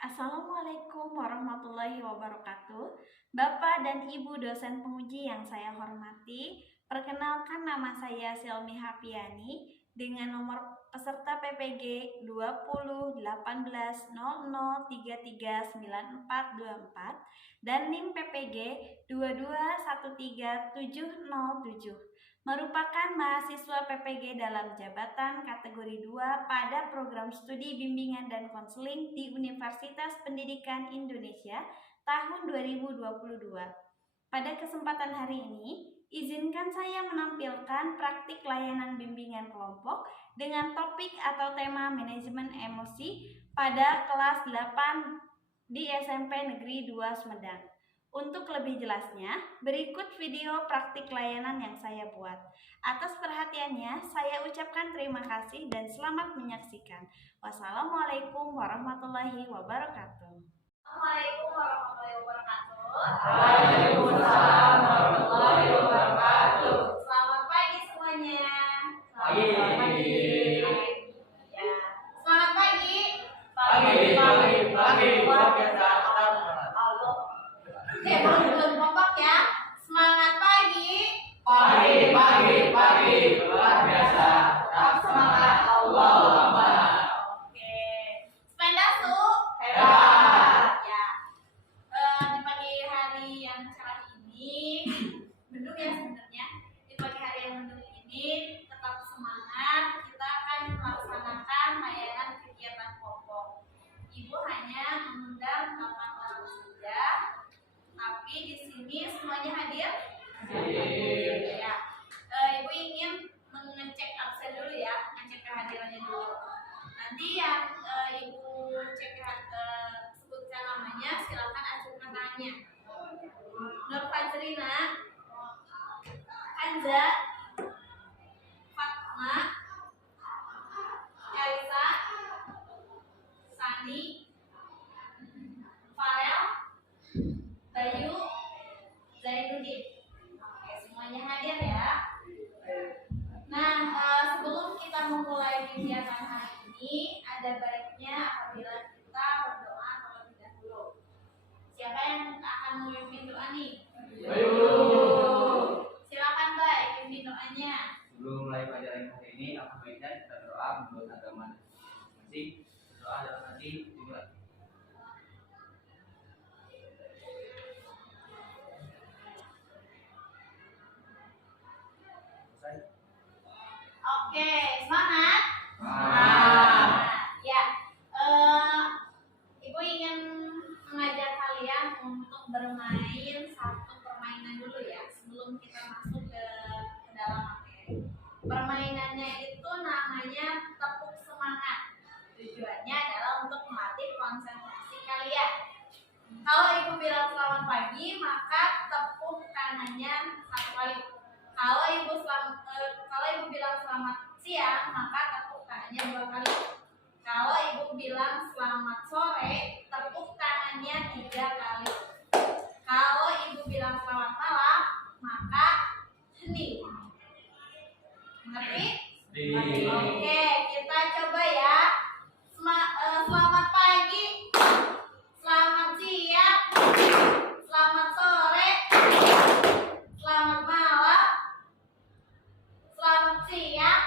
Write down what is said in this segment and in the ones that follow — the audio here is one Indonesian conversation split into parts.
Assalamualaikum warahmatullahi wabarakatuh. Bapak dan Ibu dosen penguji yang saya hormati, perkenalkan nama saya Selmi Hapiani dengan nomor peserta PPG 201800339424 dan NIM PPG 2213707. Merupakan mahasiswa PPG dalam jabatan kategori 2 pada program studi bimbingan dan konseling di Universitas Pendidikan Indonesia tahun 2022. Pada kesempatan hari ini, izinkan saya menampilkan praktik layanan bimbingan kelompok dengan topik atau tema manajemen emosi pada kelas 8 di SMP Negeri 2 Sumedang. Untuk lebih jelasnya, berikut video praktik layanan yang saya buat. Atas perhatiannya, saya ucapkan terima kasih dan selamat menyaksikan. Wassalamualaikum warahmatullahi wabarakatuh. Assalamualaikum warahmatullahi wabarakatuh. Waalaikumsalam warahmatullahi wabarakatuh. Selamat pagi semuanya. Pagi. Ya. Selamat pagi. Pagi. Luar biasa. Allah. Belum kompak ya. Semangat pagi. Pagi. Luar biasa. Tetap semangat. Allahu Akbar. Oke. Spendasu. Hebat. Ya. Di pagi hari yang cerah ini, mendung ya sebenarnya. Di pagi hari yang mendung ini tetap semangat. Kita akan melaksanakan layanan kegiatan kelompok. Ibu hanya mengundang 8 orang saja, tapi di sini semuanya hadir. Ya. Ibu ingin mengecek absen dulu ya, ngecek kehadirannya dulu. Nanti yang ibu cek sebutkan namanya, silakan acungkan tangannya. Nur Fajrina, Anza, Fatma, Elisa, Sani, Farel, Bayu, Zainuddin. Oke, semuanya hadir ya. Nah, sebelum kita memulai kegiatan hari ini, ada baiknya apabila kita berdoa terlebih dahulu. Siapa yang akan memimpin doa nih? Bayu. Silakan Mbak, pimpin doanya. Sebelum mulai pelajaran hari ini, apa baiknya kita berdoa menurut agama masing-masing. Doa dalam hati dimulai. Oke, semangat. Ya, Ibu ingin mengajak kalian untuk bermain satu permainan dulu ya, sebelum kita masuk ke dalam materi. Permainannya itu namanya tepuk semangat. Tujuannya adalah untuk melatih konsentrasi kalian. Kalau Ibu bilang selamat pagi, maka tepuk tangannya 1 kali. Kalau Ibu bilang selamat siang, maka tepuk tangannya 2 kali. Kalau Ibu bilang selamat sore, tepuk tangannya 3 kali. Kalau Ibu bilang selamat malam, maka hening. Mengerti? Oke, kita coba ya. Selamat pagi, selamat siang, selamat sore, selamat malam, selamat siang.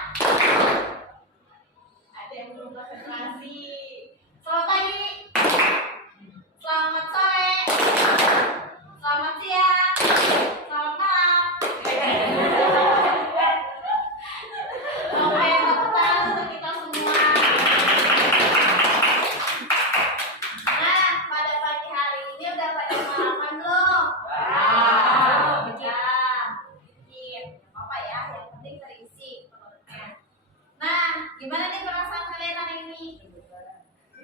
Ada yang belum konsentrasi. Selamat pagi, selamat sore, selamat siang, selamat malam. Oke, tepuk tangan untuk kita semua. Nah, pada pagi hari ini udah pada makan belum? Dikit. Apa ya? Yang penting terisi perutnya. Nah, gimana nih perasaan kalian hari ini?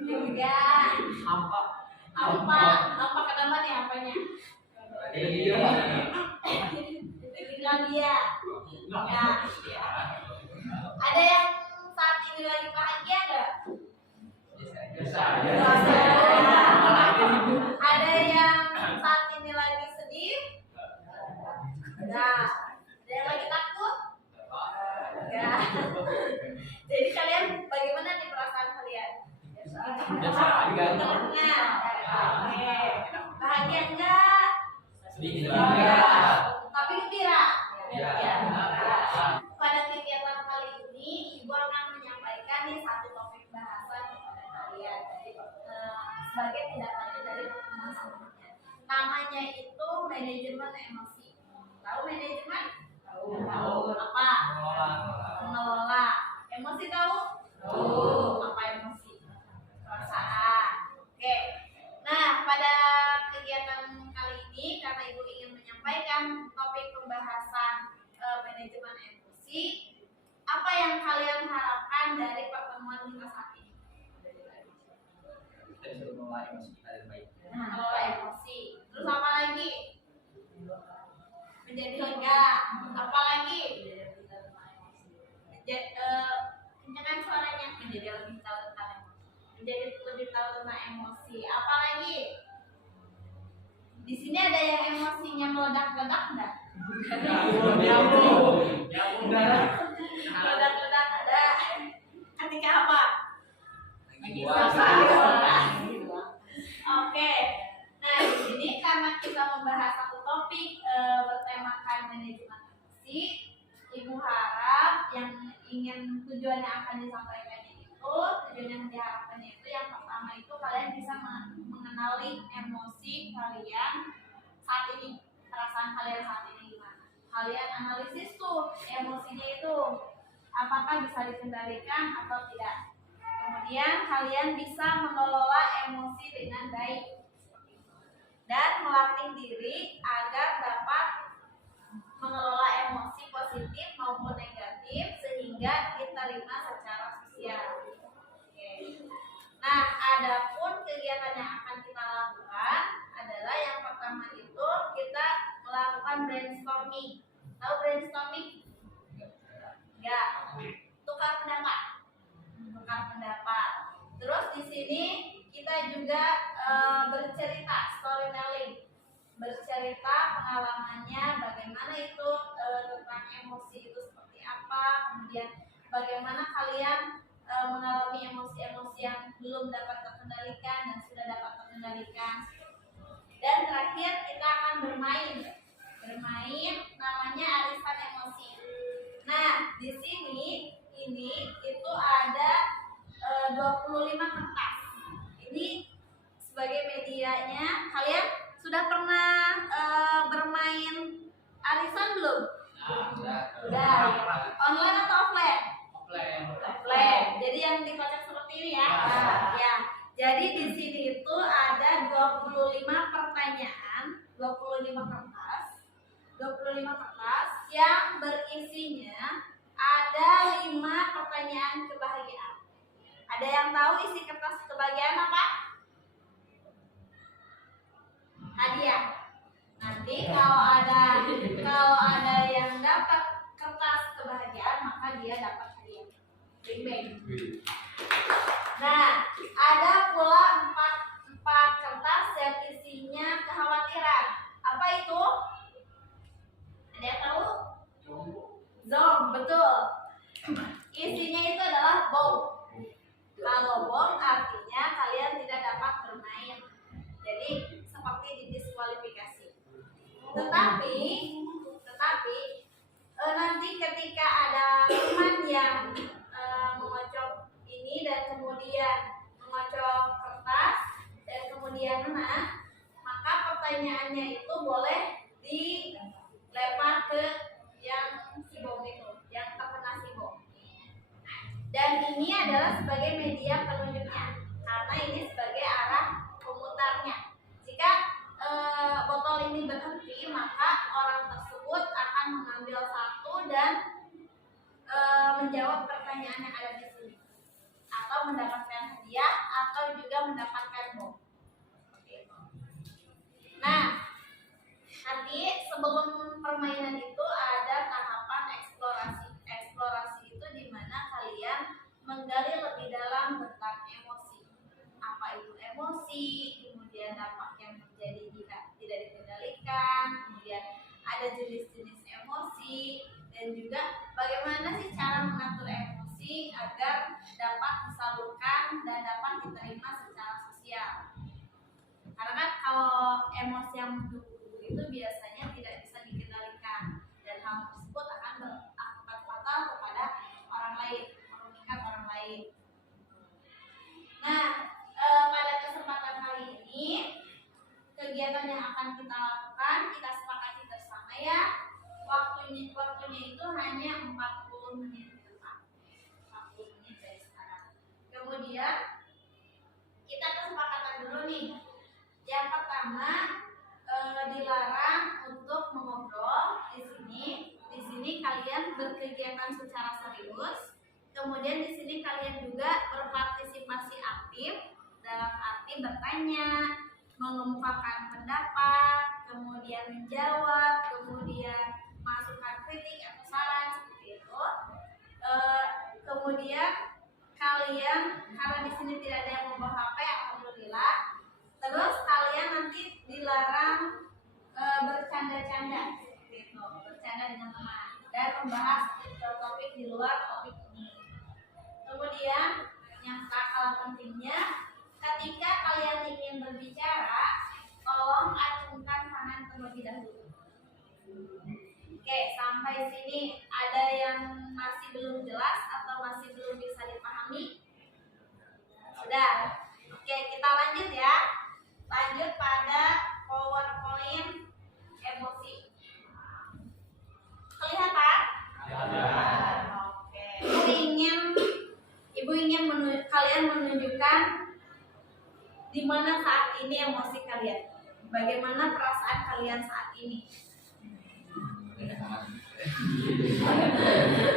Deg-degan. Apa kenapa nih apanya? Deg-degan dia. Ya. Ada yang saat ini lagi bahagia nggak? Biasa. Ada yang saat ini lagi sedih? Enggak. Ada yang lagi takut? Enggak. Jadi kalian bagaimana nih perasaan kalian? Biasa. Tengah. Oke. Bahagia enggak? Sedih Enggak. Tapi gembira. Ya. Pada kegiatan kali ini, Ibu akan menyampaikan nih satu topik bahasan kepada kalian. Jadi sebagai tindak lanjut dari pertemuan sebelumnya. Namanya itu manajemen emosi. Tahu manajemen? Tahu. Apa? Mengelola. Emosi tahu? Apa emosi? Perasaan. Oke. Nah, pada kegiatan kali ini karena Ibu ingin menyampaikan topik pembahasan manajemen emosi, apa yang kalian harapkan dari pertemuan kita saat ini? Kita bisa mengelola emosi kita dengan baik. Mengelola emosi. Terus apa lagi? Menjadi lega. Apa lagi? Kencangkan suaranya. Menjadi lebih tahu tentang emosi. Menjadi lebih tahu tentang emosi. Apa lagi? Di sini ada yang emosinya meledak-ledak enggak? Meledak-ledak ada. Ketika apa? Oke. Nah, di sini karena kita membahas satu topik bertemakan manajemen emosi, Ibu harap yang ingin tujuan yang akan disampaikannya itu, tujuan yang diharapkannya itu yang pertama itu kalian bisa mengenali emosi kalian saat ini, perasaan kalian saat ini gimana. Kalian analisis tuh emosinya itu apakah bisa dikendalikan atau tidak. Kemudian kalian bisa mengelola emosi dengan baik dan melatih diri agar dapat mengelola emosi positif maupun negatif sehingga diterima secara sosial. Oke. Nah, adapun kegiatan yang akan kita lakukan adalah yang pertama itu kita melakukan brainstorming. Tahu brainstorming? Enggak. Tukar pendapat. Terus di sini kita juga bercerita, storytelling, bercerita pengalamannya, bagaimana itu tentang emosi itu seperti apa, kemudian bagaimana kalian mengalami emosi-emosi yang belum dapat terkendalikan dan sudah dapat terkendalikan. Dan terakhir kita akan bermain namanya arisan emosi. Nah, di sini itu ada 25 kertas. Ini sebagai medianya. Kalian sudah pernah bermain arisan belum? Sudah. Online atau offline? Offline. Jadi yang dikocok seperti ini ya. Ya. Jadi di sini itu ada 25 pertanyaan, 25 kertas yang berisinya ada 5 pertanyaan kebahagiaan. Ada yang tahu isi kertas kebahagiaan apa? Hadiah. Nanti kalau ada yang dapat kertas kebahagiaan maka dia dapat hadiah. Bing. Nah, ada pula 4 kertas yang isinya kekhawatiran. Apa itu? Ada yang tahu? Zom, betul. Isinya itu adalah bom. Kalau bom artinya kalian tidak dapat bermain. Jadi seperti didiskualifikasi. Tetapi nanti ketika ada teman yang mengocok ini dan kemudian mengocok kertas dan kemudian menang, maka pertanyaannya itu boleh dilempar ke yang si bom itu, yang terkena si bom. Dan ini adalah sebagai media penunjuknya, karena ini sebagai arah pemutarnya. Jika botol ini berhenti, maka orang tersebut akan mengambil satu dan menjawab pertanyaan yang ada di sini, atau mendapatkan hadiah, atau juga mendapatkan bom. Nah, nanti sebelum permainan itu ada tahapan eksplorasi. Eksplorasi itu di mana kalian menggali lebih dalam tentang emosi. Apa itu emosi, kemudian dampak yang terjadi jika tidak dikendalikan, kemudian ada jenis-jenis emosi, dan juga bagaimana sih cara mengatur emosi agar dapat disalurkan dan dapat diterima secara sosial. emosi yang mendukung itu biasanya tidak bisa dikendalikan dan hal tersebut akan berakibat fatal kepada orang lain, merugikan orang lain. Nah, pada kesempatan kali ini kegiatan yang akan kita lakukan kita sepakati bersama ya. Waktunya itu hanya 40 menit ke depan. 40 menit dari sekarang. Kemudian kita kesepakatan dulu nih. Yang pertama dilarang untuk mengobrol di sini. Di sini kalian berkegiatan secara serius. Kemudian di sini kalian juga berpartisipasi aktif dalam arti bertanya, mengemukakan pendapat, kemudian menjawab, kemudian masukan kritik atau saran seperti itu. Kemudian kalian karena di sini tidak ada yang membawa HP, alhamdulillah. Terus kalian nanti dilarang bercanda-canda, gitu, bercanda dengan teman dan membahas topik di luar topik ini. Kemudian yang tak kalah pentingnya, ketika kalian ingin berbicara, tolong acungkan tangan terlebih dahulu. Oke, sampai sini ada yang masih belum jelas atau masih belum bisa dipahami? Sudah. Oke, kita lanjut ya. Lanjut pada PowerPoint emosi. Kelihatan? Oke. Ibu ingin kalian menunjukkan di mana saat ini emosi kalian. Bagaimana perasaan kalian saat ini?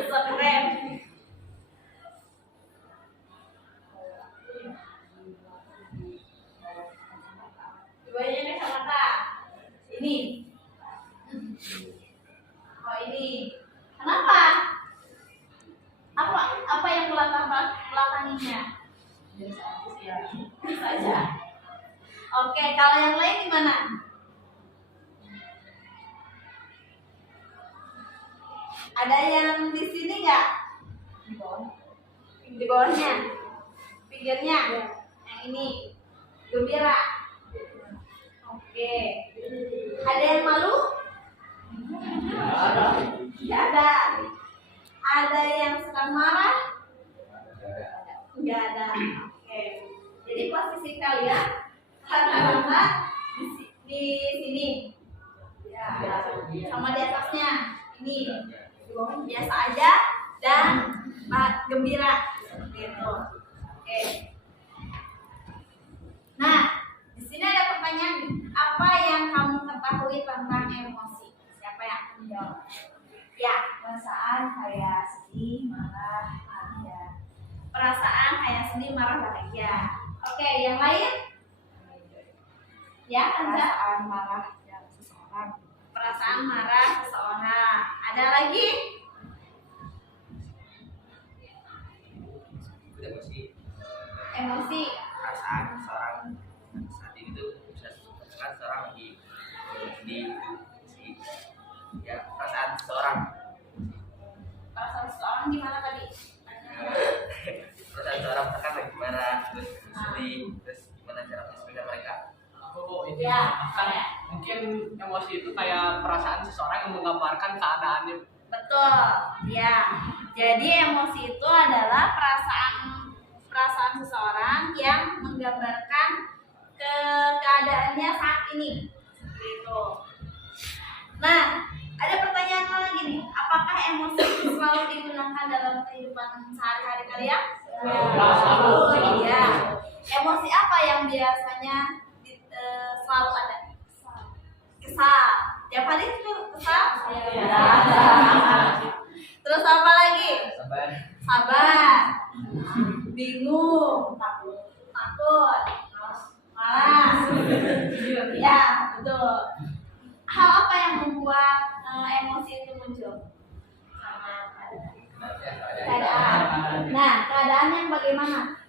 So keren. Duanya kacamata. Ini. Oh ini. Kenapa? Apa yang melatar belakanginya? Biasa aja. Oke, kalau yang lain gimana? Ada yang di sini nggak? Di bawahnya. Figurnya. Yang ini. Gembira. Oke. Ada yang malu? Tidak ada. Ada yang sedang marah? Tidak ada. Oke. Jadi posisi kalian rata-rata di sini. Ya. Sama di atasnya. Ini. Biasa aja dan gembira gitu. Oke. Nah, di sini ada pertanyaan, apa yang kamu ketahui tentang emosi? Siapa yang akan menjawab? Ya, perasaan kayak sedih, marah, bahagia. Perasaan kayak sedih, marah, bahagia. Oke, yang lain? Ya, perasaan marah seseorang. Perasaan marah seseorang. Ada lagi? Emosi. Perasaan seorang saat ini tuh bisa kan seorang lagi sedih, ya perasaan seseorang. Perasaan seseorang gimana tadi? Perasaan seorang misalkan lagi marah, terus sedih, terus gimana cara menyesuaikan mereka? Oh, ini Ya, kan mungkin emosi itu kayak perasaan seseorang yang menggambarkan keadaannya. betul. Ya. Jadi emosi itu adalah perasaan seseorang yang menggambarkan keadaannya saat ini. Seperti itu. Nah, ada pertanyaan lagi nih. Apakah emosi itu selalu digunakan dalam kehidupan sehari-hari kalian? Selalu. Iya. Emosi apa yang biasanya selalu ada? Kesal. Tiap hari itu kesal? Iya. Terus apa lagi? Sabar. Sabar. Bingung. Takut. Malas. Ya, betul. Hal apa yang membuat emosi itu muncul? Keadaan. Nah, keadaan yang bagaimana?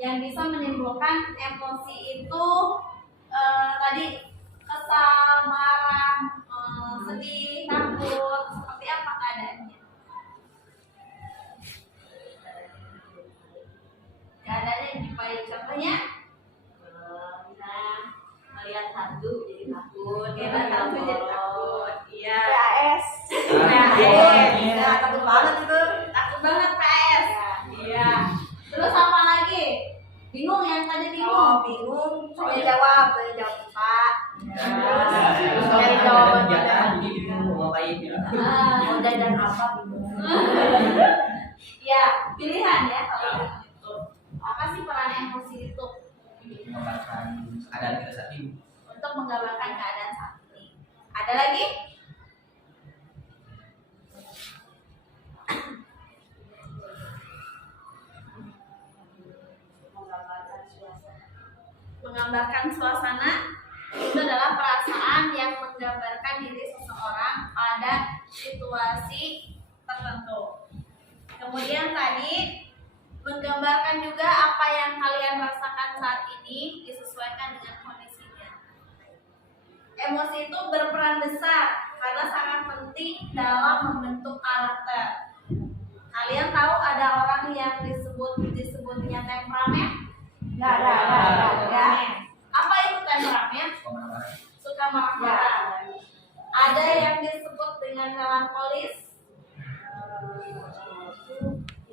Yang bisa menimbulkan emosi itu tadi kesal, marah, sedih, takut. Seperti apa keadaannya? Keadaannya yang dipakai contohnya, bisa melihat hantu, tadi Oh, bingung? bingung. Saya jawab Pak. Terus kalau Dari ada jawaban kegiatan jadi bingung mau ngapain gitu. Mau jajan apa bingung. Ya, pilihan ya kalau itu. Apa sih peran emosi itu Menggambarkan keadaan kita saat ini. untuk menggambarkan keadaan saat ini? Ada lagi? Menggambarkan suasana itu adalah perasaan yang menggambarkan diri seseorang pada situasi tertentu. Kemudian tadi menggambarkan juga apa yang kalian rasakan saat ini disesuaikan dengan kondisinya. Emosi itu berperan besar karena sangat penting dalam membentuk karakter. Kalian tahu ada orang yang disebutnya temperamen? Ada. Apa itu temperamen? Kemana-mana. Suka marah-marah. Ada yang disebut dengan melankolis.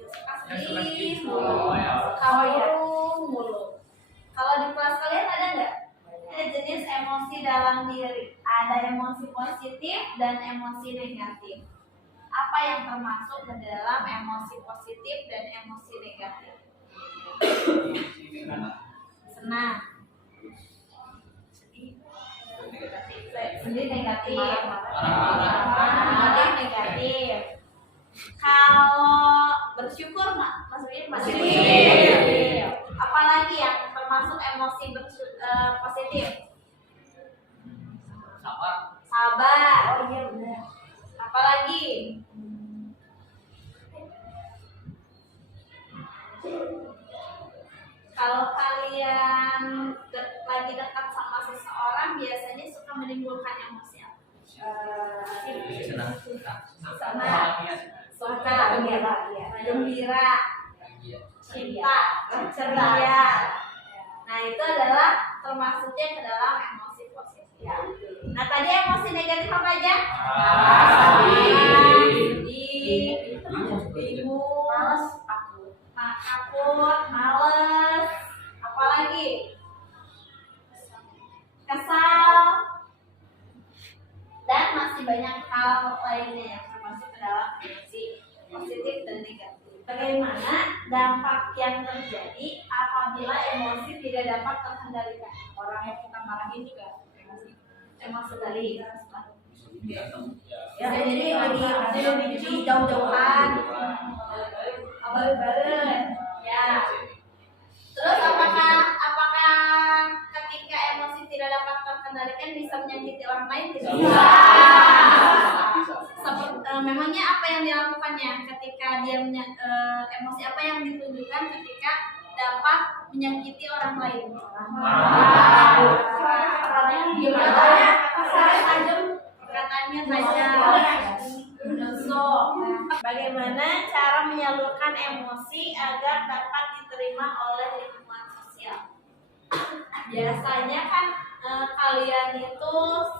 Suka sedih mulu. Suka murung mulu. Kalau di kelas kalian ada nggak? Ada jenis emosi dalam diri. Ada emosi positif dan emosi negatif. Apa yang termasuk ke dalam emosi positif dan emosi negatif? Senang, sedih negatif, marah negatif. Kalau bersyukur maksudnya positif. Apalagi yang termasuk emosi positif? Sabar. Oh iya benar. Apalagi? Kalau kalian lagi dekat sama seseorang biasanya suka menimbulkan emosi apa? Senang. Suka gembira, Bahagia. cinta, ceria. Nah itu adalah termasuknya ke dalam emosi positif. Nah tadi emosi negatif apa aja? Sedih, bingung, takut, males, apalagi kesal, dan masih banyak hal lainnya yang termasuk ke dalam emosi positif dan negatif. Bagaimana dampak yang terjadi apabila emosi tidak dapat terkendalikan? Orang yang kita marahin juga emosi dari ya, jadi lagi jauh-jauhan, abal-abal, ya. Terus apakah ketika emosi tidak dapat terkendalikan bisa menyakiti orang lain? Bisa. Memangnya apa yang dilakukannya ketika dia emosi apa yang ditunjukkan ketika dapat menyakiti orang lain? Perkataannya tajam. Bagaimana cara menyalurkan emosi agar dapat diterima oleh lingkungan sosial? Biasanya kan kalian itu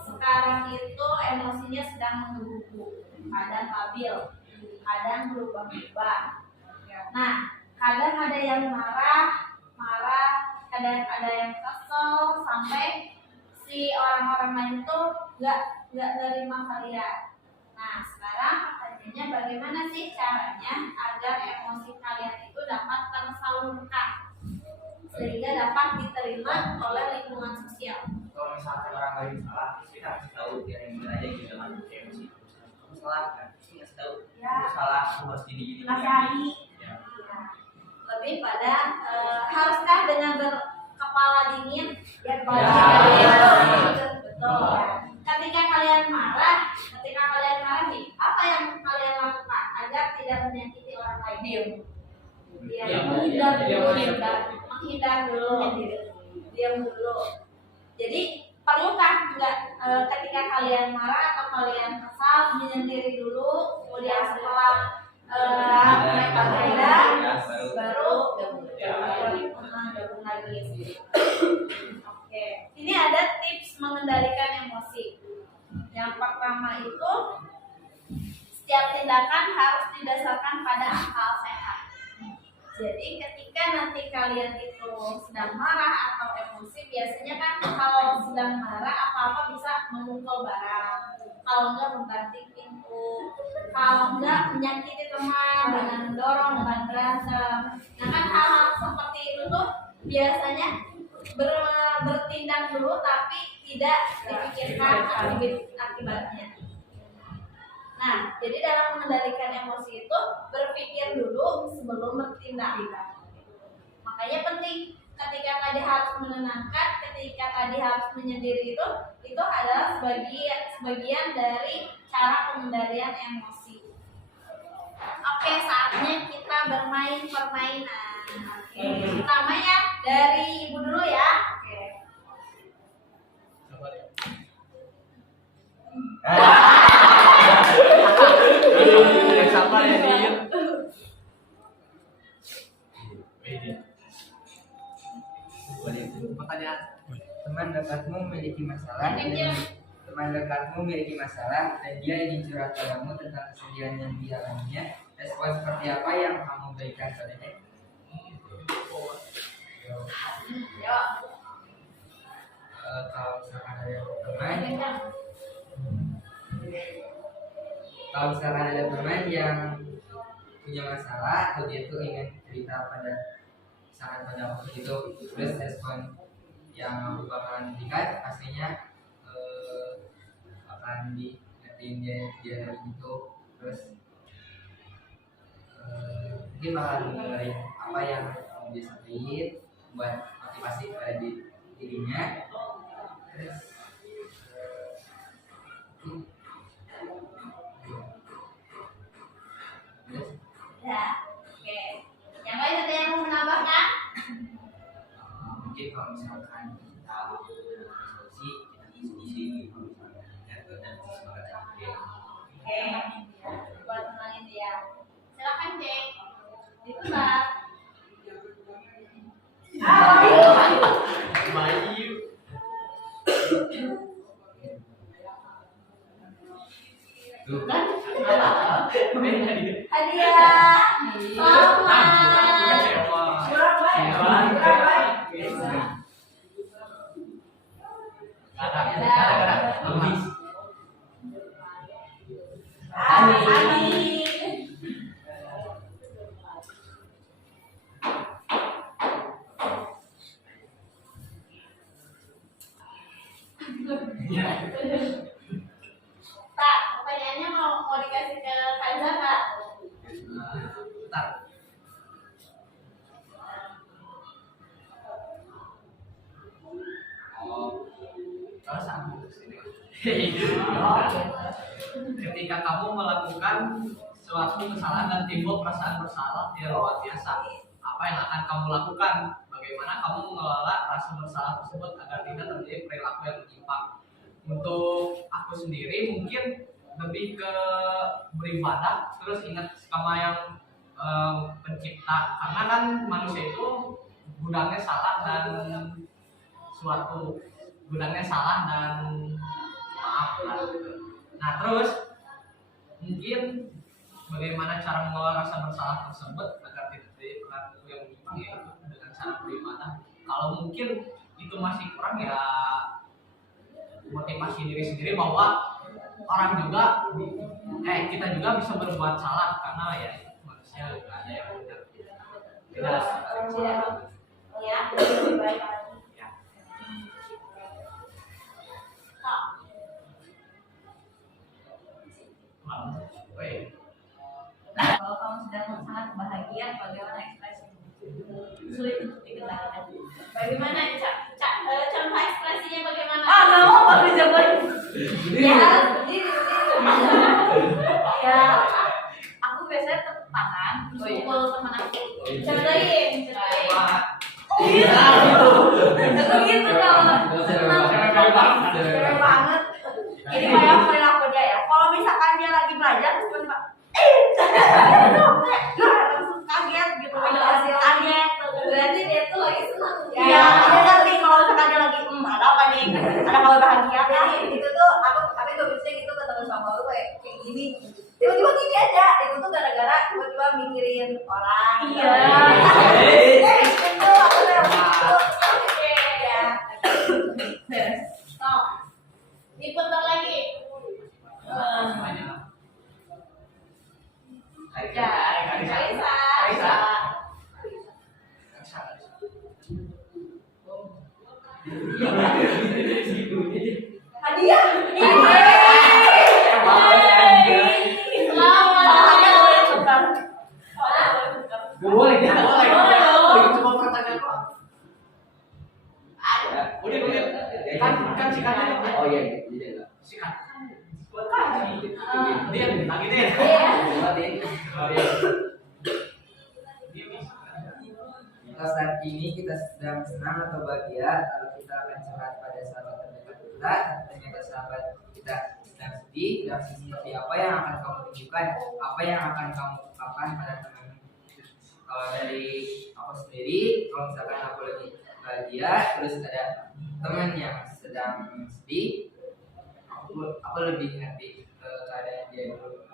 sekarang itu emosinya sedang menggebu-gebu, kadang stabil, kadang berubah-ubah. Nah, kadang ada yang marah, kadang ada yang kesel sampai si orang-orang lain tuh nggak nerima kalian. Nah, sekarang pertanyaannya bagaimana sih caranya agar emosi kalian itu dapat tersalurkan sehingga dapat diterima oleh lingkungan sosial? Kalau misalkan orang lain salah, kita harus tahu biar yang benar aja gitu kan emosi. Kamu salah kan? Kasih tahu. Kamu salah, kamu harus gini-gini. Nasihati. Ya. Lebih pada haruskah dengan berkepala dingin? Ya, betul. Ketika kalian marah nih, apa yang kalian lakukan agar tidak menyakiti orang lain? Menghindar dulu. Diam dulu. Jadi perlukah enggak ketika kalian marah atau kalian kesal menyendiri dulu, kemudian setelah mereka menghindar, baru gabung lagi. Oke, ini ada tips mengendalikan emosi. Yang pertama itu setiap tindakan harus didasarkan pada akal sehat. Jadi ketika nanti kalian itu sedang marah atau emosi, biasanya kan kalau sedang marah apa-apa bisa memukul barang, kalau enggak membanting pintu, kalau enggak menyakiti teman dengan mendorong, dengan berantem. Nah kan hal-hal seperti itu tuh biasanya bertindak dulu tapi tidak dipikirkan akibatnya. Nah, jadi dalam mengendalikan emosi itu berpikir dulu sebelum bertindak. Makanya penting ketika tadi harus menenangkan, ketika tadi harus menyendiri itu adalah sebagian dari cara pengendalian emosi. Oke, saatnya kita bermain permainan. Pertamanya dari Ibu dulu ya. Yang sabar ya Din. Pertanyaan. Teman dekatmu memiliki masalah dan dia ingin curhat padamu tentang kesedihan yang dialaminya. Respon seperti apa yang kamu berikan padanya? Kalau misalkan ada teman yang punya masalah atau dia tuh ingin cerita pada waktu itu, terus respon yang aku bakalan berikan pastinya akan diingetin dia dari itu, terus mungkin bakalan dengerin apa yang kamu bisa sampaikan buat motivasi kepada dirinya. Terus Ya, oke. Yang lain ada yang mau menambahkan? Mungkin kalau misalkan kita solusi, kita diskusi kalau misalkan dan semangat. Oke, buat tenangin dia. Silakan cek. Ditebak. Bayu. Hadiah. Selamat. Amin. Tak, pertanyaannya mau dikasih ke Kanza Kak? Bentar. Terus aku kesini. Ketika kamu melakukan suatu kesalahan dan timbul perasaan bersalah yang luar biasa, apa yang akan kamu lakukan? Bagaimana kamu mengelola rasa bersalah tersebut agar tidak terjadi perilaku yang menyimpang? Untuk aku sendiri mungkin lebih ke beribadah, terus ingat sama yang pencipta, karena kan manusia itu gudangnya salah dan maaf lah gitu. Nah terus mungkin bagaimana cara mengelola rasa bersalah tersebut agar tidak terjadi perilaku yang menyimpang, ya dengan cara beribadah. Kalau mungkin itu masih kurang, ya motivasi diri sendiri bahwa orang juga kita juga bisa berbuat salah, karena ya manusia nggak ada yang benar. Ya, lebih baik lagi. Ya. Kalau kamu sedang sangat bahagia, bagaimana ekspresimu? Sulit untuk dikendalikan. Bagaimana contoh ekspresinya bagaimana? Nggak mau baru jawaban. Ya, berdiri. Ya, aku biasanya tepuk tangan, pukul teman aku. Ceritain. Iya. Itu gitu kalau cewek banget. Ini kayak perilakunya ya. Kalau misalkan dia lagi belajar terus tiba-tiba langsung kaget gitu. Kaget. Berarti dia tuh lagi senang. Iya, ada ngerti kalau misalkan dia lagi ada apa nih? Ada kabar bahagia kan? Itu tuh aku gak bisa gitu ketemu sama lu kayak gini. Tiba-tiba gini aja. Itu tuh gara-gara tiba-tiba mikirin orang. Iya. Itu aku tuh Hadiah. Boleh, cuma pertanyaan kok. Udah. Kan sikatnya. Oh iya, iya. Sikat. Dia lagi deh. Kalau saat ini kita sedang senang atau bahagia, lalu kita akan curhat pada sahabat terdekat kita. Ternyata sahabat kita sedang sedih, dan seperti apa yang akan kamu tunjukkan, apa yang akan kamu ungkapkan pada teman. Kalau dari aku sendiri, kalau misalkan aku lagi bahagia, terus ada teman yang sedang sedih, aku lebih happy ke keadaan dia dulu.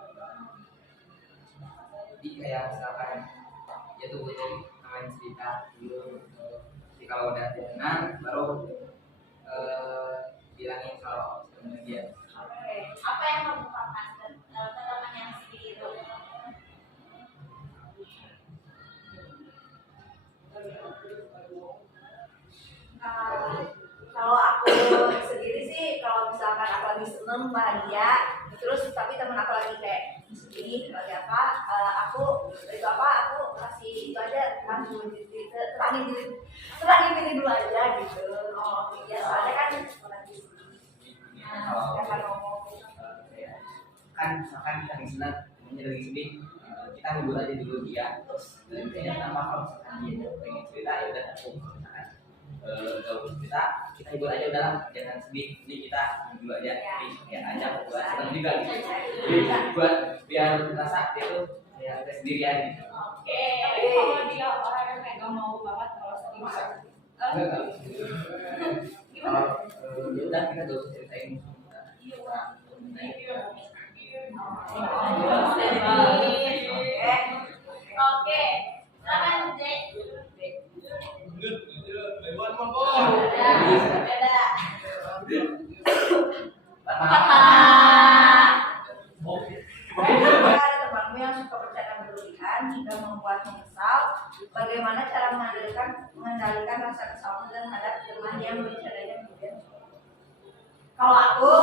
Jadi kayak misalkan dia tuh dari teman cerita dulu, jadi kalau udah tenang baru bilangin kalau sebenarnya dia. Oke. Apa yang kamu ungkapkan ke teman yang sedih itu? Kalau aku sendiri sih, kalau misalkan aku lagi seneng bahagia, terus tapi temen aku lagi kayak sedih lagi apa, aku itu apa, aku kasih itu aja langsung terangin diri dulu aja gitu. Oh iya, soalnya kan lagi sedih. Nah, kan ngomong Kan misalkan kita lagi senang, temennya lagi sedih, kita hibur aja dulu dia. Terus kayaknya apa kalau misalkan dia pengen cerita ya udah aku misalkan kalau kita hibur aja udah, jangan sedih, jadi kita hibur aja, ya aja buat senang juga gitu. Jadi buat biar rasa dia tuh ya udah sendirian gitu. Oke. Tapi kalau dia orang yang kayak gak mau banget kalau sedih, Kalau ya udah kita tuh ceritain Oke. Silakan Jay. ada temanmu yang suka bercanda berlebihan hingga membuat menyesal. Bagaimana cara mengendalikan rasa kesalmu terhadap teman yang bercandanya berlebihan? Kalau aku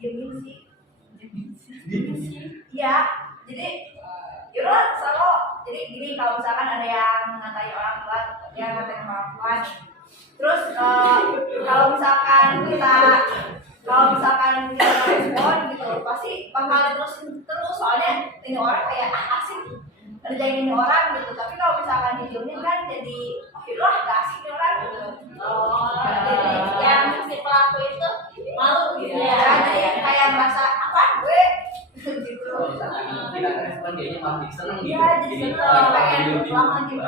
diemin sih. Iya, jadi yaudah selalu. Jadi gini, kalau misalkan ada yang ngatain orang tua, dia ngatain orang tua, terus kalau misalkan kita respon gitu, pasti bakal terusin terus, soalnya ini orang kayak asik ngerjain ini orang gitu. Tapi kalau misalkan didiemin kan jadi yaudah gak asik nih orang gitu. Jadi yang si pelaku itu malu gitu Ya, ya. jadi kayak merasa apa gue gitu. kita respon dia malah jadi seneng gitu. Iya, jadi seneng, pengen ulang lagi gitu.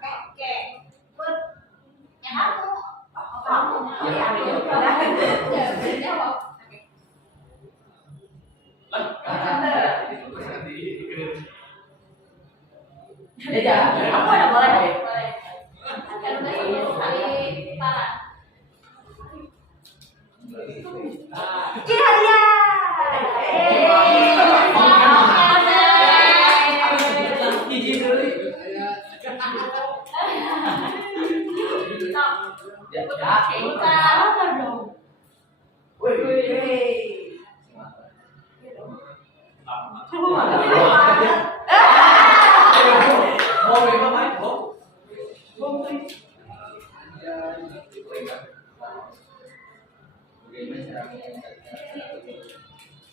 Oke. Yang kamu. Kamu Iya, ya, Jawab. Ya, aku ada boleh. Kan udah sebelum kali parah. Ini hadiah.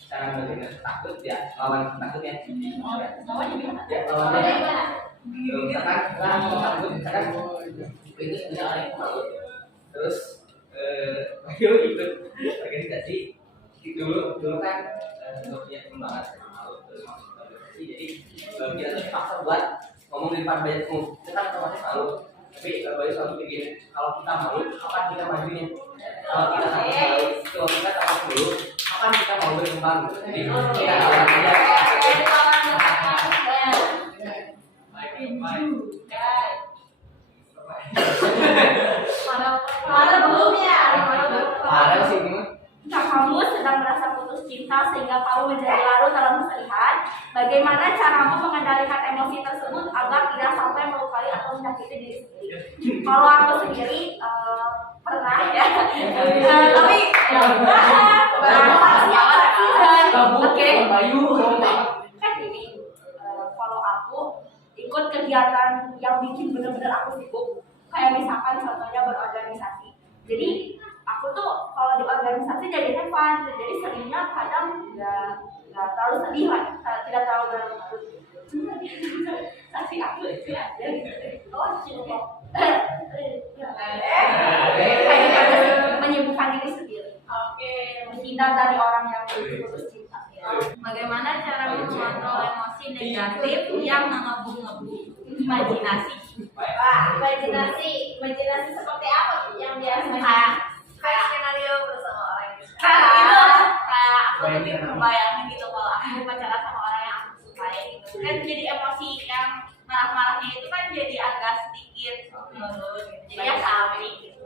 Cara bagaimana takut ya, lawan takutnya. Ya, Bagaimana? misalkan takut, misalkan itu sebenarnya orang yang takut. Terus ayo ikut organisasi. Dulu kan nggak punya teman banget, terus masuk organisasi. Jadi kita tuh dipaksa buat ngomong di depan banyak umum. Kita kan termasuk malu. Tapi bayu selalu begini, kalau kita malu, kapan kita majunya? Kalau kita takut malu, kalau kita takut dulu, kapan kita mau berkembang? Jadi kita lawan aja. Mana belum ya? Ada sih ini. Jika kamu sedang merasa putus cinta sehingga kamu menjadi larut dalam kesedihan, bagaimana caramu mengendalikan emosi tersebut agar tidak sampai melukai menyakiti diri sendiri. Kalau aku sendiri pernah ya, tapi oke. Kan gini, kalau aku ikut kegiatan yang bikin bener-bener aku sibuk, kayak misalkan contohnya berorganisasi. Jadi aku tuh kalau di organisasi jadi have fun, jadi seringnya kadang nggak terlalu sedih lah, tidak terlalu berlarut-larut. Cuma organisasi aku itu aja gitu. Oh cuma menyibukkan diri sendiri. Oke. Menghindar dari orang yang putus cinta. Bagaimana cara mengontrol emosi negatif yang mengebuk-ngebuk? Imajinasi. Wah, imajinasi seperti apa tuh yang biasanya? Kayak skenario bersama orang yang Kayak aku lebih membayangin gitu kalau aku pacaran sama orang yang aku sukai gitu. Kan jadi emosi yang marah-marahnya itu kan jadi agak sedikit menurun gitu. Jadi ya kami gitu.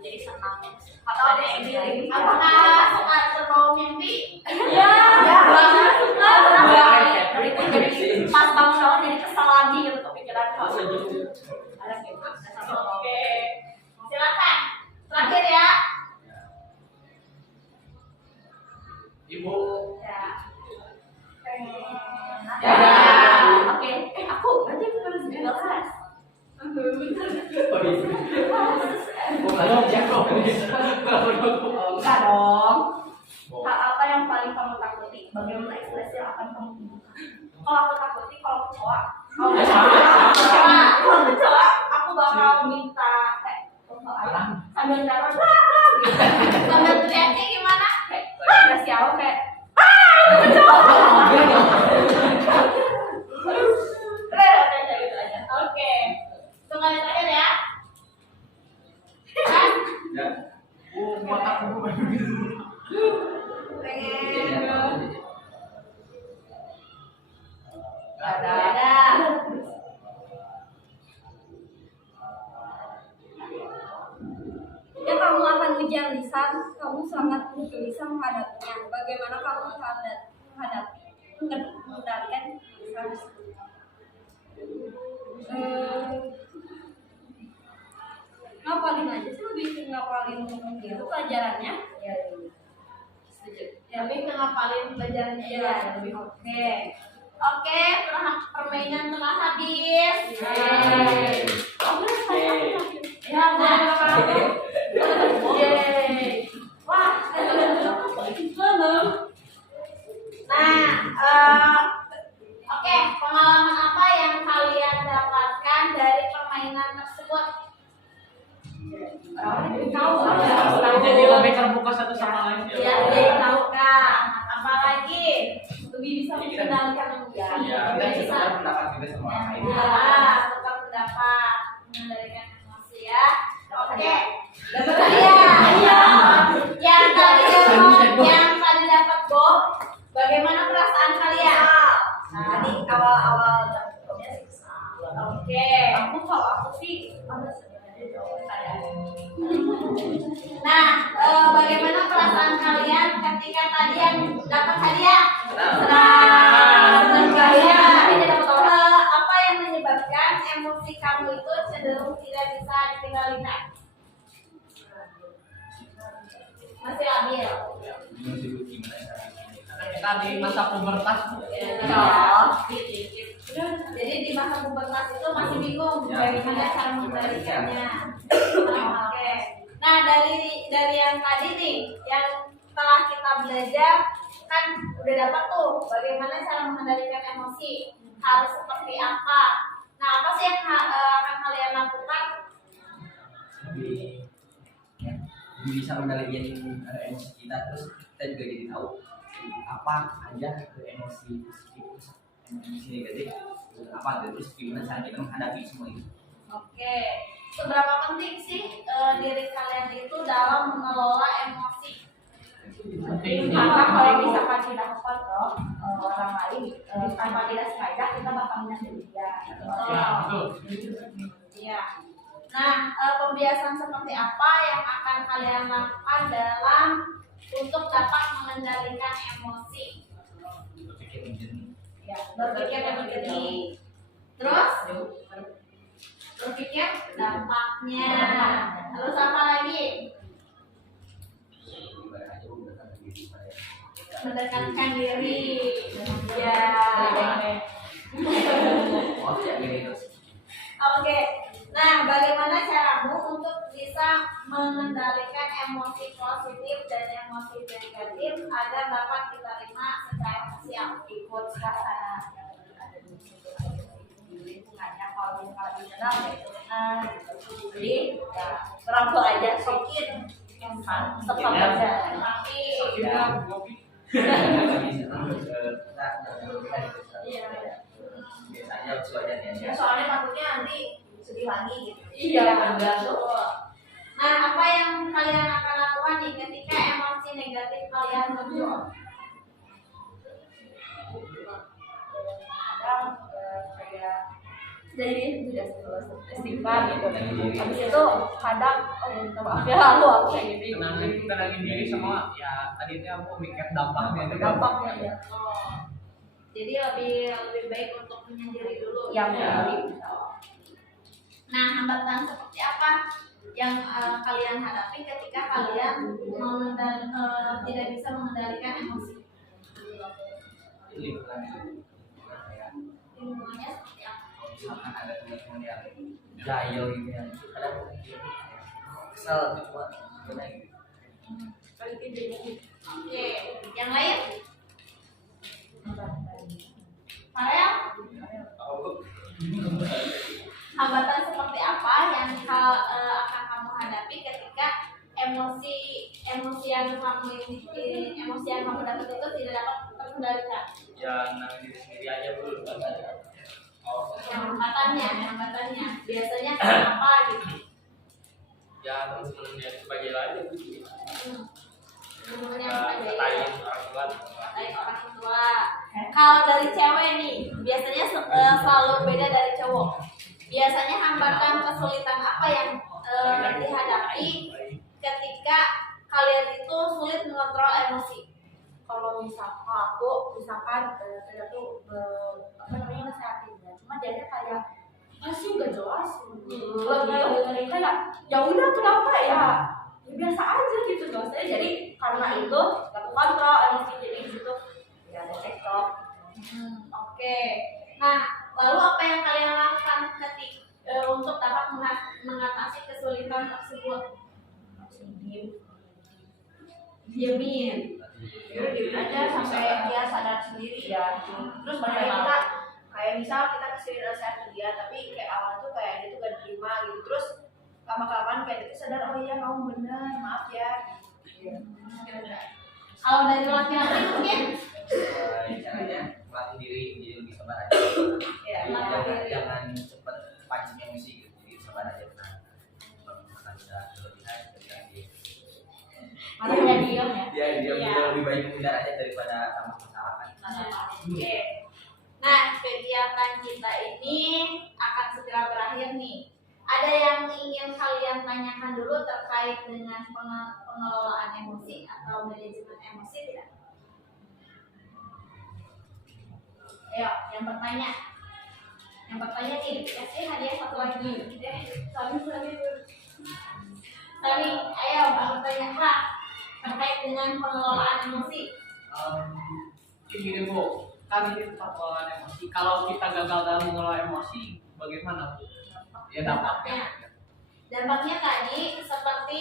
Jadi senang. Kalau ada yang diri. Apakah suka terbawa mimpi? Ya, banget suka. Itu jadi pas bangun jadi kesal lagi gitu kepikiran kalau ada gitu. Oke. Silakan. Terakhir ya. Ibu. Ya. Ya. Oke. Aku berarti aku harus bilang keras. Enggak dong. Hal apa yang paling kamu takuti? Bagaimana ekspresi yang akan kamu tunjukkan? Kalau aku takuti, kalau kecoa, aku bakal minta sambil jalan, Sambil teriaknya gimana? kayak siapa kayak gitu aja. Oke. Tunggu terakhir ya. Kan? Buat aku Ada. Jika kamu akan ujian lisan, kamu sangat gelisah menghadapinya. Bagaimana kamu mengendalikan lisan? Ngapalin aja sih, lebih ke ngapalin gitu pelajarannya. Ya, setuju. Lebih ke ngapalin pelajarannya Iya, ya. lebih Oke. Oke, permainan telah habis. Ya, wah, Oke, pengalaman apa yang kalian dapatkan dari permainan tersebut? jadi lebih terbuka satu sama lain. Ya, jadi tahu kan? Apalagi lebih bisa mengendalikan emosi. Ya, kita bisa pendapat juga sama orang lain. Ya, tukar pendapat, mengendalikan emosi ya. Oke. Dapat hadiah. Yang tadi dapat Bob. Bagaimana perasaan kalian? Tadi awal-awal jam sih kesal. Oke. kalau aku sih sebenarnya jauh saya. Nah, bagaimana perasaan kalian ketika tadi yang dapat hadiah? Senang. Apa yang menyebabkan emosi kamu itu cenderung tidak bisa dikendalikan? Masih labil. Kita di masa pubertas. Jadi di masa pubertas itu masih bingung bagaimana cara mengendalikannya. Oke. Nah, dari yang tadi nih, yang setelah kita belajar kan udah dapat tuh bagaimana cara mengendalikan emosi, harus seperti apa. Nah, apa sih yang akan kalian lakukan? Lebih bisa mengendalikan emosi kita, terus kita juga jadi tahu apa aja emosi positif, emosi negatif apa, terus gimana cara kita menghadapi semua itu. Oke, seberapa penting sih diri kalian itu dalam mengelola emosi? Karena kalau misalkan tidak kontrol orang lain tanpa tidak sengaja kita bakal menyakiti dia. Ya, betul. Iya. Nah, pembiasaan seperti apa yang akan kalian lakukan dalam untuk dapat mengendalikan emosi? Berpikir jernih. Ya, berpikir yang jernih. Terus berpikir dampaknya. Terus apa lagi? Mendekatkan diri. Ya. Oke. Nah, bagaimana caramu untuk bisa mengendalikan emosi positif dan emosi negatif agar dapat diterima secara sosial? Ikut suasana ada di situ, ada di lingkungannya. Kalau misalnya di kenal ya itu kenal gitu. Jadi ya merangkul aja, sokin stop aja. Tapi biasanya lucu aja Ya soalnya takutnya nanti sedih lagi gitu. Iya, benar. nah, apa yang kalian akan lakukan nih ketika emosi negatif kalian muncul? Kadang kayak Jadi tidak istighfar gitu. Habis itu kadang minta maaf ya aku kayak gini. Tenangin diri sama ya tadi aku mikir dampaknya juga. Dampaknya ya. Jadi lebih baik untuk menyendiri dulu. Yang Ya. dari Nah, hambatan seperti apa yang kalian hadapi ketika kalian tidak bisa mengendalikan emosi? Lingkungannya seperti apa? Misalkan ada teman-teman yang jahil gitu ya, kadang kesel gitu cuma gimana gitu. Oke, yang lain? Farel? Hambatan seperti apa yang akan kamu hadapi ketika emosi yang kamu dapat itu tidak dapat terkendalikan? Ya tenangin diri sendiri aja dulu. Hambatannya biasanya apa gitu? Ya teman-teman yang suka jalan aja. Temennya Katain orang tua. dari orang tua. Kalau dari cewek nih, biasanya selalu beda dari cowok. Biasanya hambatan kesulitan apa yang dihadapi ketika kalian itu sulit mengontrol emosi? kalau misalkan saya tuh apa namanya nasehatin ya, cuma dia kayak masih nggak jelas, lebih kayak ya udah kenapa ya biasa aja gitu maksudnya. Jadi karena itu nggak kontrol emosi, jadi di situ ya ada cekcok. Oke. Nah, lalu apa yang kalian lakukan untuk dapat mengatasi kesulitan tersebut? Diamin. Yaudah diem aja sampai dia sadar sendiri ya. Terus makanya kita kayak misal kita kasih nasihat ke dia, tapi kayak awal tuh kayak dia tuh gak terima gitu. Terus lama-kelamaan kayak dia sadar, oh iya kamu bener, maaf ya. Kalau dari laki-laki mungkin Caranya melatih diri jadi lebih sabar aja. Ya, Jangan cepat pancing emosi gitu, jadi sabar aja. Kalau misalkan udah kelebihan, jadi Makanya diam ya. dia lebih baik menghindar aja daripada tambah masalah kan. Oke. Nah, kegiatan kita ini akan segera berakhir nih. Ada yang ingin kalian tanyakan dulu terkait dengan pengelolaan emosi atau manajemen emosi tidak? Ayo, yang bertanya. Yang bertanya nih, dikasih hadiah satu lagi. Sami, ayo bertanya Kak terkait dengan pengelolaan emosi. Gini Bu, kan ini tentang pengelolaan emosi. Kalau kita gagal dalam mengelola emosi, bagaimana Bu? Ya dampaknya. Dampaknya tadi seperti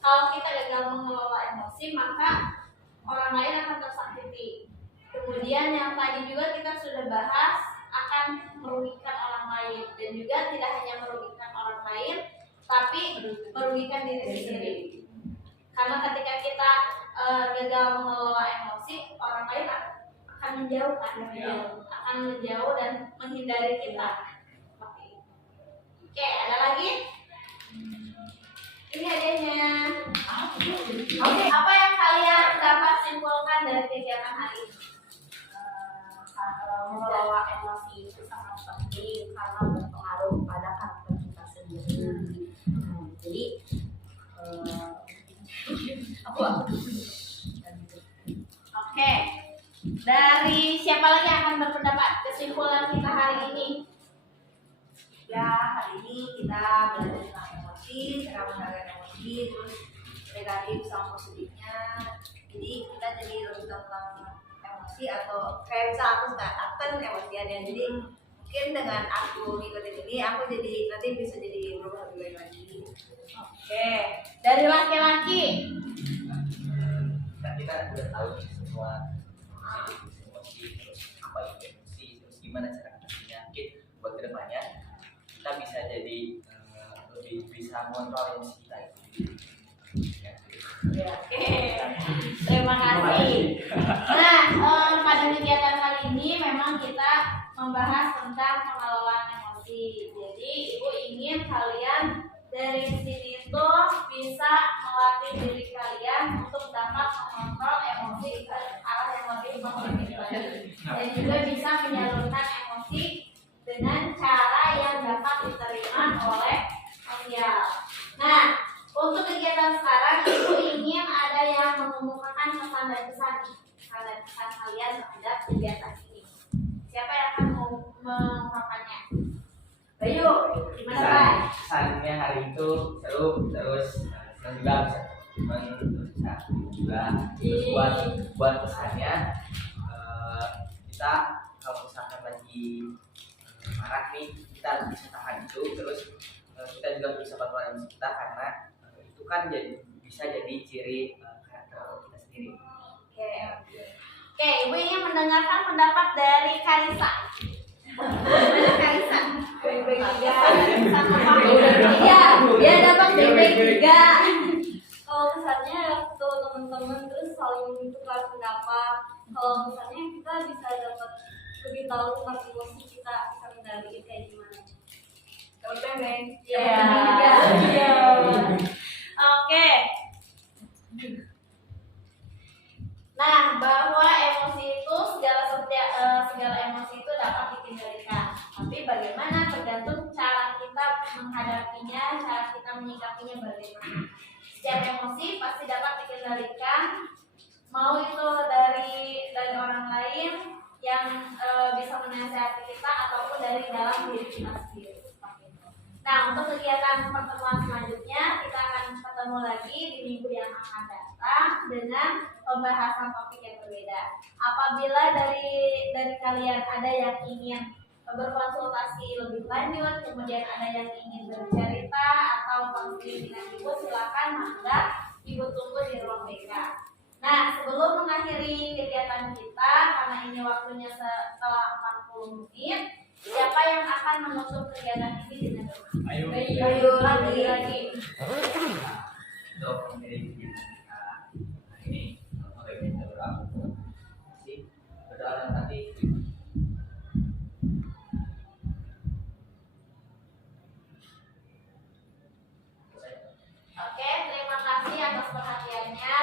kalau kita gagal mengelola emosi, maka orang lain akan tersakiti. Kemudian yang tadi juga kita sudah bahas akan merugikan orang lain, dan juga tidak hanya merugikan orang lain, tapi merugikan diri sendiri. Karena ketika kita gagal mengelola emosi, orang lain akan menjauh, akan menjauh dan menghindari kita. Oke, ada lagi? Ini hadiahnya. Oke, apa yang kalian dapat simpulkan dari kegiatan hari ini? Kalau mengelola emosi itu sangat penting karena berpengaruh pada karakter kita sendiri. Jadi aku Oke, dari siapa lagi yang akan berpendapat kesimpulan kita hari ini? Ya, hari ini kita belajar emosi, cara mengendalikan emosi, terus negatif sama positifnya. Jadi kita jadi lebih tentang emosi atau kayak misal aku kan emosian ya, jadi mungkin dengan aku ngikutin ini aku jadi nanti bisa jadi berubah lebih baik lagi. Oke, dari laki-laki. Kan kita udah tahu nih semua emosi, terus apa itu emosi, terus gimana cara ngatasinya. Mungkin buat kedepannya kita bisa jadi lebih bisa mengontrol emosi kita itu. Ya, oke. Terima kasih. Nah, pada kegiatan kali ini memang kita membahas tentang pengelolaan emosi. Jadi, Ibu ingin kalian dari sini tuh bisa melatih diri kalian untuk dapat mengontrol emosi ke arah yang lebih positif lagi, dan juga bisa menyalurkan emosi dengan cara yang dapat diterima oleh sosial. Nah, untuk kegiatan sekarang, Ibu ingin ada yang mengumumkan pesan dan kesan kalian terhadap kegiatan ini. Siapa yang akan mengungkapkannya? Bayu, gimana Pak? Kesannya hari itu seru, terus juga bisa juga terus buat pesannya kita kalau misalkan lagi marah nih kita bisa tahan itu, terus kita juga bisa kontrol emosi kita karena itu kan bisa jadi ciri karakter kita sendiri. Oke, Ibu ingin mendengarkan pendapat dari Karisa. Karisa. Baik-baik juga. Iya, dia dapat baik-baik juga. Kalau kesannya waktu teman-teman terus saling tukar pendapat. Kalau misalnya kita bisa dapat lebih tahu tentang emosi kita, bisa mengendalikan kayak gimana. Terus beng. Iya. Oke. Nah, bahwa emosi itu segala emosi itu dapat dikendalikan. Tapi bagaimana tergantung cara kita menghadapinya, cara kita menyikapinya bagaimana. Setiap emosi pasti dapat dikendalikan, mau itu dari orang lain yang bisa menasihati kita ataupun dari dalam diri kita sendiri. Nah, untuk kegiatan pertemuan selanjutnya kita akan ketemu lagi di minggu yang akan datang dengan pembahasan topik yang berbeda. Apabila dari kalian ada yang ingin berkonsultasi lebih lanjut, kemudian ada yang ingin bercerita atau konseling dengan Ibu, silakan mangga Ibu tunggu di ruang BK. Nah, sebelum mengakhiri kegiatan kita, karena ini waktunya setelah 40 menit, siapa yang akan menutup kegiatan ini dengan doa? Ayo. Lagi. Untuk menjadi kita hari ini, mulai kita berdoa. Berdoa dan nanti. Oke, terima kasih atas perhatiannya.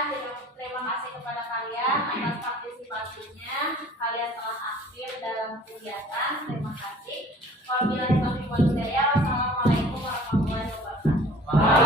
Terima kasih kepada kalian atas partisipasinya. Kalian telah aktif dalam kegiatan. Terima kasih. Wabillahi taufiq wal hidayah. Wassalamualaikum warahmatullahi wabarakatuh.